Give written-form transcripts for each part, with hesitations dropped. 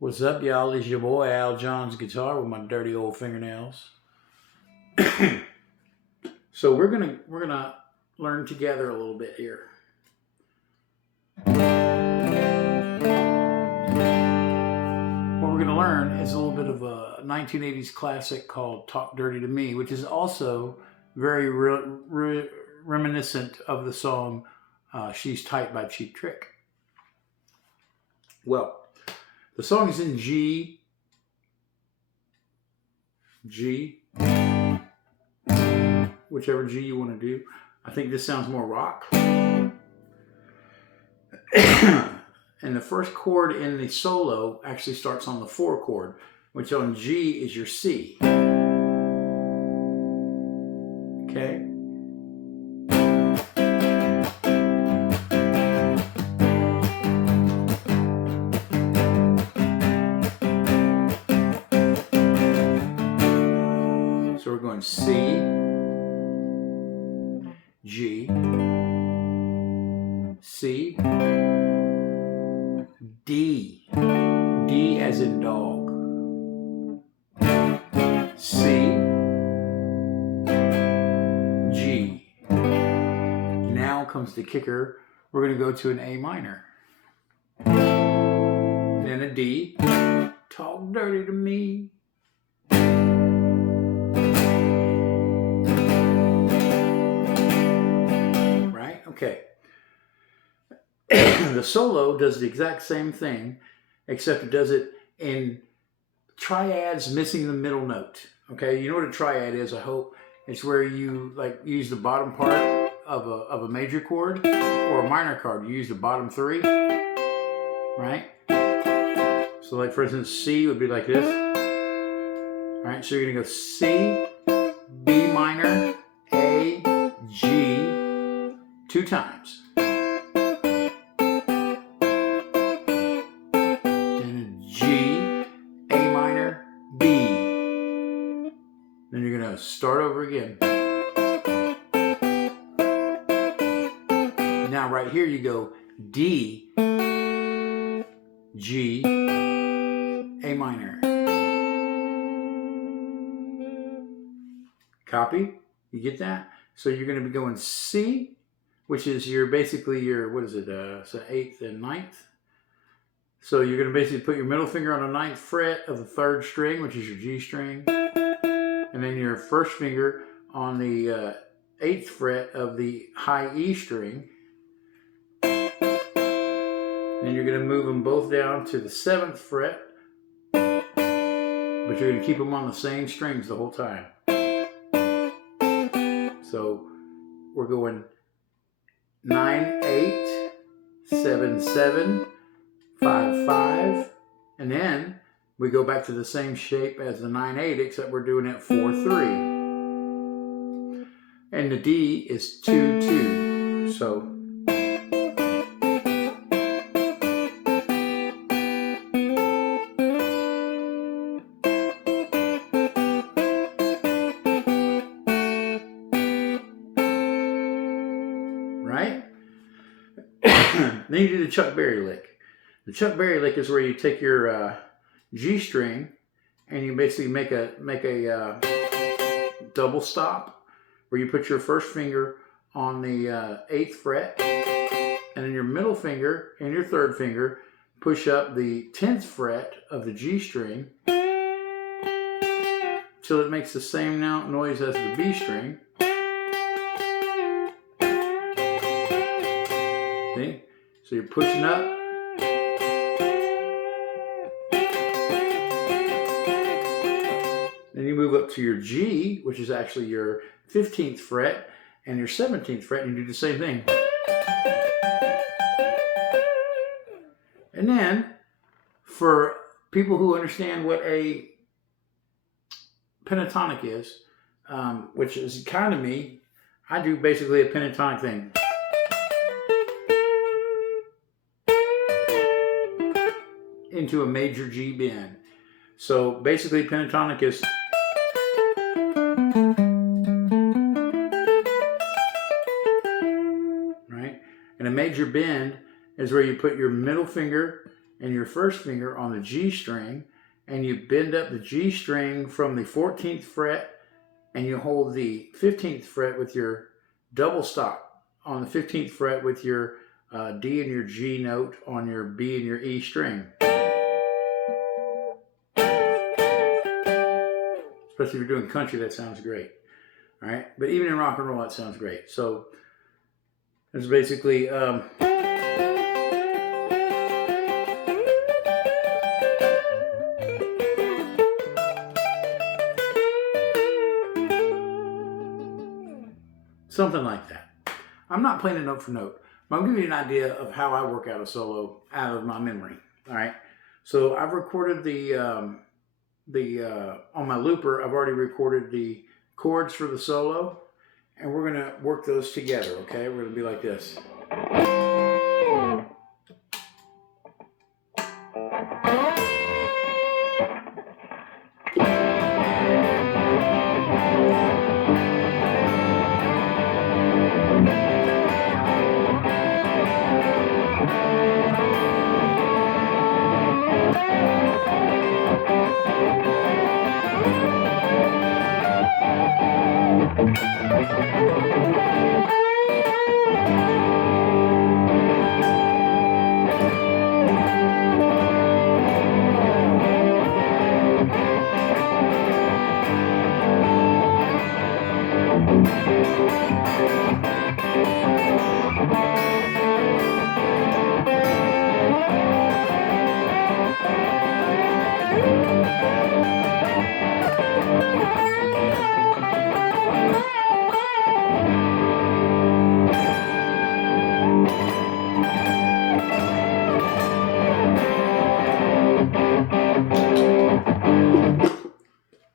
What's up, y'all? It's your boy Al John's guitar with my dirty old fingernails. So we're gonna learn together a little bit here. What we're gonna learn is a little bit of a 1980s classic called "Talk Dirty to Me," which is also very reminiscent of the song "She's Tight" by Cheap Trick. Well, the song is in G, whichever G you want to do. I think this sounds more rock. And the first chord in the solo actually starts on the 4 chord, which on G is your C. Okay? So we're going C, G, C, D, D as in dog, C, G. Now comes the kicker. We're going to go to an A minor, then a D, talk dirty to me. Right? Okay. The solo does the exact same thing, except it does it in triads missing the middle note. Okay, you know what a triad is, I hope. It's where you like use the bottom part of a major chord or a minor chord. You use the bottom 3, right? So like for instance, C would be like this. All right, so you're gonna go C, B minor, A, G 2 times. Then you're going to start over again. Now right here you go D, G, A minor. Copy? You get that? So you're going to be going C, which is basically your, what is it, so 8th and 9th. So you're going to basically put your middle finger on the 9th fret of the 3rd string, which is your G string. And then your first finger on the 8th fret of the high E string. Then you're going to move them both down to the 7th fret, but you're going to keep them on the same strings the whole time. So we're going 9, 8, 7, 7, 5, 5, and then we go back to the same shape as the 9/8, except we're doing it 4/3. And the D is 2/2. So right? Then you do the Chuck Berry lick. The Chuck Berry lick is where you take your G string and you basically make a double stop where you put your first finger on the 8th fret and then your middle finger and your 3rd finger push up the 10th fret of the G string till it makes the same noise as the B string. See? So you're pushing up. Then you move up to your G, which is actually your 15th fret and your 17th fret, and you do the same thing. And then, for people who understand what a pentatonic is, which is kind of me, I do basically a pentatonic thing. Into a major G bend. So basically pentatonic is right, and a major bend is where you put your middle finger and your first finger on the G string, and you bend up the G string from the 14th fret, and you hold the 15th fret with your double stop on the 15th fret with your D and your G note on your B and your E string. Especially if you're doing country, that sounds great. All right, but even in rock and roll, that sounds great. So it's basically something like that. I'm not playing it note for note, but I'm giving you an idea of how I work out a solo out of my memory. All right, so I've recorded on my looper. I've already recorded the chords for the solo, and we're gonna work those together. Okay, we're gonna be like this.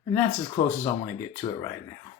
And that's as close as I want to get to it right now.